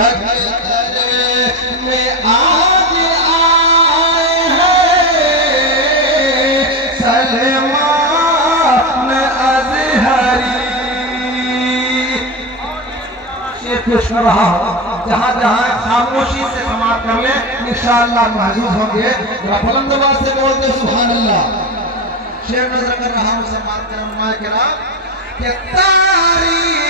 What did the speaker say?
जग में आज आए हैं सलमान अज़हरी। शेर पेश कर रहा हूँ, जहाँ जहाँ खामोशी से समाप्त कर ले इंशाअल्लाह महजूज होंगे। बुलंद आवाज से बोलते सुभान अल्लाह। शेर नजर कर रहा हूँ, समाप्त कर कि तारीख